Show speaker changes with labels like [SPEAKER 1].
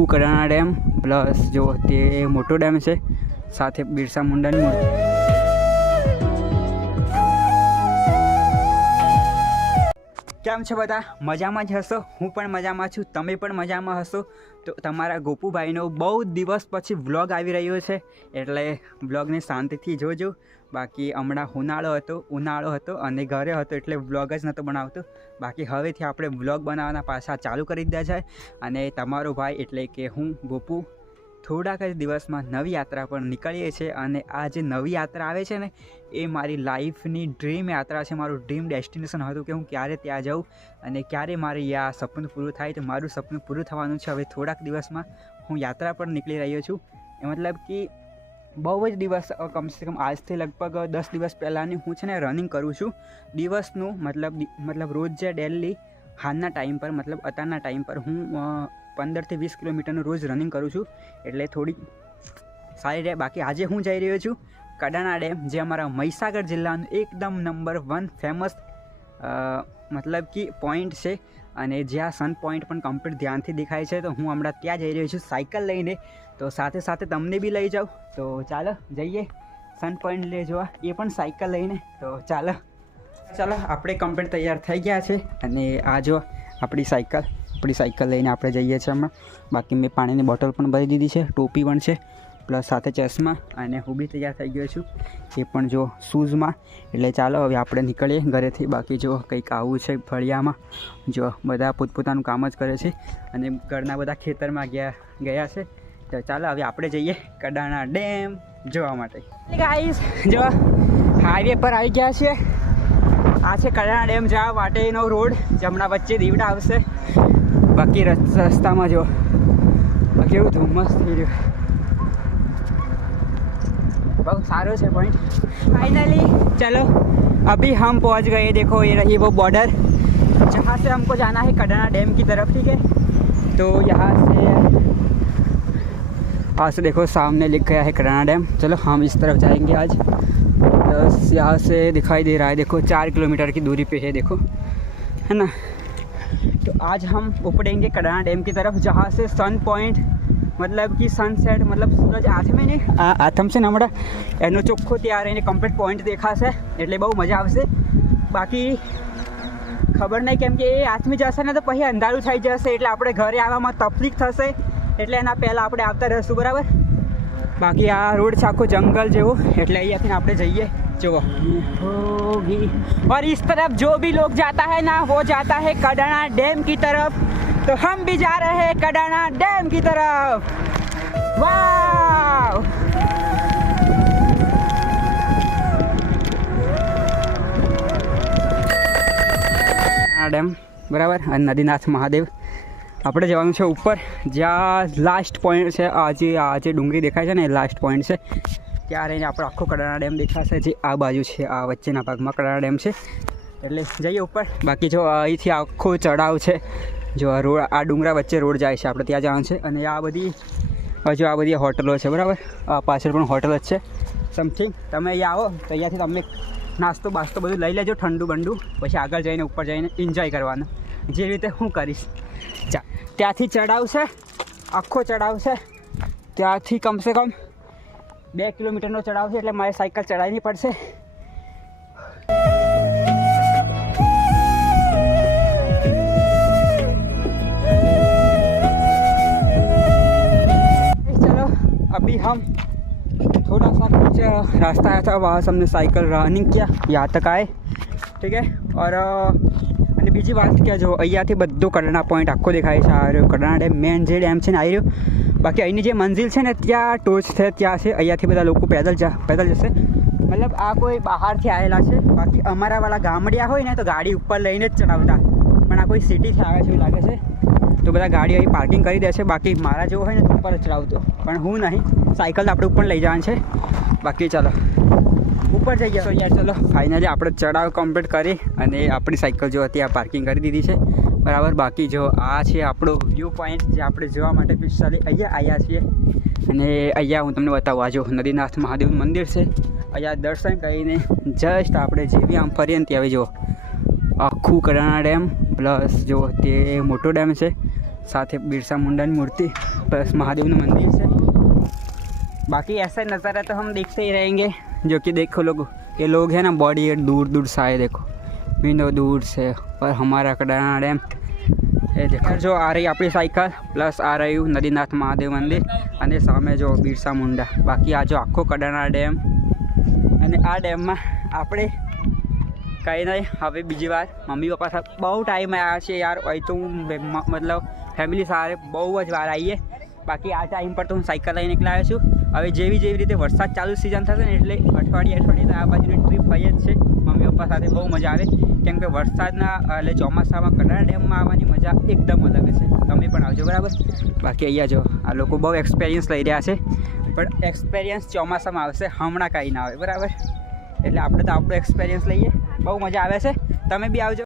[SPEAKER 1] આખું Kadana dam plus જો તે મોટો ડેમ છે સાથે બિરસા મુંડાની મૂર્તિ. કેમ છો બધા? મજામાં જ હશો? હું પણ મજામાં છું, તમે પણ મજામાં હશો? તો તમારા ગોપુભાઈનો બહુ દિવસ પછી વ્લોગ આવી રહ્યો છે, એટલે વ્લોગને શાંતિથી જોજો. બાકી હમણાં ઉનાળો હતો ઉનાળો હતો અને ઘરે હતો એટલે વ્લોગ જ નહોતો બનાવતો. બાકી હવેથી આપણે વ્લોગ બનાવવાના પાછા ચાલુ કરી દીધા છે. અને તમારો ભાઈ એટલે કે હું, ગોપુ થોડાક જ દિવસમાં નવી યાત્રા પર નીકળીએ છીએ અને આ જે નવી યાત્રા આવે છે ને, એ મારી લાઈફની ડ્રીમ યાત્રા છે, મારું ડ્રીમ ડેસ્ટિનેશન હતું કે હું ક્યારે ત્યાં જાઉં અને ક્યારે મારે આ સપનું પૂરું થાય તો મારું સપનું પૂરું થવાનું છે. હવે થોડાક દિવસમાં હું યાત્રા પર નીકળી રહ્યો છું. એ મતલબ કે બહુ જ દિવસ કમસે કમ આજથી લગભગ દસ દિવસ પહેલાંની હું છે ને રનિંગ કરું છું. દિવસનું મતલબ મતલબ રોજ જે ડેલી હાલના ટાઈમ પર, મતલબ અત્યારના ટાઈમ પર હું પંદરથી વીસ કિલોમીટરનું રોજ રનિંગ કરું છું. એટલે થોડી સારી રહે. બાકી આજે હું જઈ રહ્યો છું કડાણા ડેમ, જે અમારા મહીસાગર જિલ્લાનું એકદમ નંબર વન ફેમસ મતલબ કે પોઈન્ટ છે. અને જ્યાં સન પોઈન્ટ પણ કમ્પ્લીટ ધ્યાનથી દેખાય છે, તો હું હમણાં ત્યાં જઈ રહ્યો છું સાયકલ લઈને. તો સાથે સાથે તમને બી લઈ જાઉં. તો ચાલો, જઈએ. સન પોઈન્ટ લઈ જોવા. એ પણ સાયકલ લઈને. તો ચાલો. ચાલો, આપણે કમ્પ્લીટ તૈયાર થઈ ગયા છે. અને આ જો આપણી સાયકલ. આપણી સાયકલ લઈને આપણે જઈએ છીએ હમણાં. બાકી મેં પાણીની બોટલ પણ ભરી દીધી છે ટોપી પણ છે પ્લસ સાથે ચશ્મા અને હું બી તૈયાર થઈ ગયો છું. એ પણ જો શૂઝમાં. એટલે ચાલો હવે આપણે નીકળીએ ઘરેથી. બાકી જો કંઈક આવું છે ફળિયામાં જો બધા પોતપોતાનું કામ જ કરે છે અને ઘરના બધા ખેતરમાં ગયા ગયા છે. તો ચાલો હવે આપણે જઈએ કડાણા ડેમ જોવા માટે. ગાઈસ જો હાઈવે પર આવી ગયા છીએ. આ છે કડાણા ડેમ જવા માટેનો રોડ જમણા વચ્ચે દીવડા આવશે. બાકી રસ- રસ્તામાં જો આ કેવું ધુમ્મસ થઈ રહ્યું બહુ સારો છે पॉइंट फाइनली चलो अभी हम पहुंच गए देखो ये रही वो बॉर्डर जहाँ से हमको जाना है कडाना डैम की तरफ ठीक है तो यहाँ से यहाँ से देखो सामने लिख गया है कडाना डैम चलो हम इस तरफ जाएंगे आज बस यहाँ से दिखाई दे रहा है देखो चार किलोमीटर की दूरी पे है देखो है ना तो आज हम उपड़ेंगे कडाना डैम की तरफ, जहाँ से सन पॉइंट મતલબ કે સનસેટ મતલબ સૂરજ આથમે ને આ આથમશે ને હમણાં એનો ચોખ્ખો ત્યાં રહીને કમ્પ્લીટ પોઈન્ટ દેખાશે એટલે બહુ મજા આવશે બાકી ખબર નહીં કેમ કે એ આથમી જશે ને તો પછી અંધારું થઈ જશે એટલે આપણે ઘરે આવવામાં તકલીફ થશે એટલે એના પહેલાં આપણે આવતા રહીશું બરાબર બાકી આ રોડ છે આખો જંગલ જેવો એટલે અહીંયાથી આપણે જઈએ જુઓ होगी और इस तरफ जो भी लोग जाता है ना वो जाता है कडाना डैम की तरफ तो हम भी जा रहे हैं कडाना डैम की तरफ वाह ડેમ બરાબર અને નદીનાથ મહાદેવ આપણે જવાનું છે ઉપર જ્યાં લાસ્ટ પોઈન્ટ છે આ જે આ જે ડુંગળી દેખાય છે ને એ લાસ્ટ પોઈન્ટ છે ત્યાં રહીને આપણો આખો કડાણા ડેમ દેખાશે જે આ બાજુ છે, આ વચ્ચેના ભાગમાં કડાણા ડેમ છે. એટલે જઈએ ઉપર. બાકી જો અહીંથી આખો ચડાવ છે. જો આ રોડ, આ ડુંગરા વચ્ચે રોડ જાય છે, આપણે ત્યાં જવાનું છે. અને આ બધી, હજુ આ બધી હોટલો છે, બરાબર? આ પાછળ પણ હોટલ જ છે. સમથિંગ. તમે અહીંયા આવો, તો અહીંયાથી તમને નાસ્તો બાસ્તો બધું લઈ લેજો, ઠંડુ બંડુ. પછી આગળ જઈને, ઉપર જઈને એન્જોય કરવાનું. જે રીતે હું કરીશ. ચા ત્યાંથી ચડાવ છે. આખો ચડાવ છે. ત્યાંથી કમસે કમ બે કિલોમીટરનો ચડાવ છે એટલે મારે સાયકલ ચડાવવી પડશે चलो अभी हम थोड़ा सा कुछ रास्ता आया था वहाँ से हमने साइकिल रनिंग किया यहाँ तक आए ठीक है और अ, અને બીજી વાત કે જો અહીંયાથી બધો કડાણા પોઈન્ટ આખો દેખાય છે આ રહ્યો કડાણા ડેમ મેન જે ડેમ છે ને આવી રહ્યો બાકી અહીંની જે મંજિલ છે ને ત્યાં ટોચ છે ત્યાં છે. અહીંયાથી બધા લોકો પેદલ જા પેદલ જશે. મતલબ આ કોઈ બહારથી આવેલા છે. બાકી અમારા વાળા ગામડિયા હોય ને તો ગાડી ઉપર લઈને જ ચડાવતા. પણ આ કોઈ સિટીથી આવે છે એવું લાગે છે. તો બધા ગાડી અહીં પાર્કિંગ કરી દે છે. બાકી મારા જેવો હોય ને તો ઉપર જ ચડાવતો. પણ હું નહીં. સાયકલ તો આપણે ઉપર લઈ જવાનું છે. બાકી ચાલો. ઉપર જઈ તો યાર ચલો. ફાઇનલી આપણે ચડાવ કમ્પ્લીટ કરી અને આપણી સાયકલ જો હતી આ પાર્કિંગ કરી દીધી છે. બરાબર બાકી જો આ છે આપણો વ્યૂ પોઈન્ટ જે આપણે જોવા માટે પિસ્તાલી અહીંયા આવ્યા છીએ અને અહીંયા હું તમને બતાવું આ જો નદીનાથ મહાદેવનું મંદિર છે અહીંયા દર્શન કરીને જસ્ટ આપણે જે બી આમ ફરીએ ને ત્યાં જો આખું કડાણા ડેમ પ્લસ જો તે મોટો ડેમ છે સાથે બિરસા મુંડાની મૂર્તિ प्लस महादेव નું मंदिर છે बाकी ऐसा नज़ारा तो हम देखते ही रहेंगे जो कि देखो लोग ये लोग हैं ना बॉडी दूर दूर से आए મીનો દૂર છે પણ અમારા કડાણા ડેમ. એ દેખો. જો આ રહી આપણી સાયકલ, પ્લસ આ રહ્યું નદીનાથ મહાદેવ મંદિર, અને સામે જો બિરસા મુંડા. બાકી આ જો આખો કડાણા ડેમ. અને આ ડેમમાં આપણે કંઈ નહીં, હવે બીજી વાર. મમ્મી પપ્પા સાથે બહુ ટાઈમ આવ્યા છે યાર હોય તો હું મતલબ ફેમિલી સાથે બહુ જ વાર આવીએ બાકી આ ટાઈમ પર તો હું સાયકલ લઈને નીકળ્યો છું. હવે જેવી જેવી રીતે વરસાદ ચાલુ સિઝન થશે ને એટલે અઠવાડિયે અઠવાડિયે આ બાજુની ટ્રીપ હોય જ છે. મમ્મી પપ્પા સાથે બહુ મજા આવે. કેમ કે વરસાદના, એટલે ચોમાસામાં કડાણા ડેમમાં આવવાની મજા એકદમ અલગ છે. તમે પણ આવજો, બરાબર? બાકી અહીંયા જો, આ લોકો બહુ એક્સપિરિયન્સ લઈ રહ્યા છે. પણ એક્સપિરિયન્સ ચોમાસામાં આવશે, હમણાં કાંઈ ના આવે, બરાબર? એટલે આપણે તો આપણો એક્સપિરિયન્સ લઈએ. બહુ મજા આવે છે. તમે બી આવજો.